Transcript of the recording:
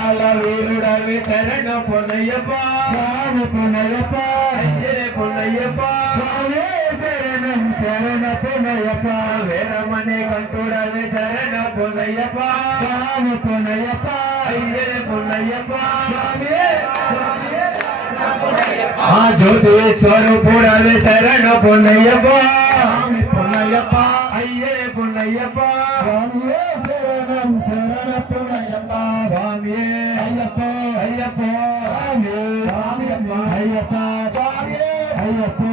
வீருடவே சரண பொன்னையப்பா சாமி பொன்னையப்பா ஐயரே பொன்னையப்பா சாமி சரணம் சரண பொன்னையப்பா வேரமணி கண்டுடவே சரண பொன்னையப்பா சாமி பொன்னையப்பா ஐயரே பொன்னையப்பா சாமியே ஜோதி ஸ்வரூபுடவே சரண பொன்னையப்பா சாமி பொன்னையப்பா ஐயரே பொன்னையப்பா சாமியே சரணம் சரண பொன்னையப்பா சாமியே ஐயப்பா ஐயப்பா சாமியே சாமியப்பா ஐயப்பா சாமியே ஐயப்பா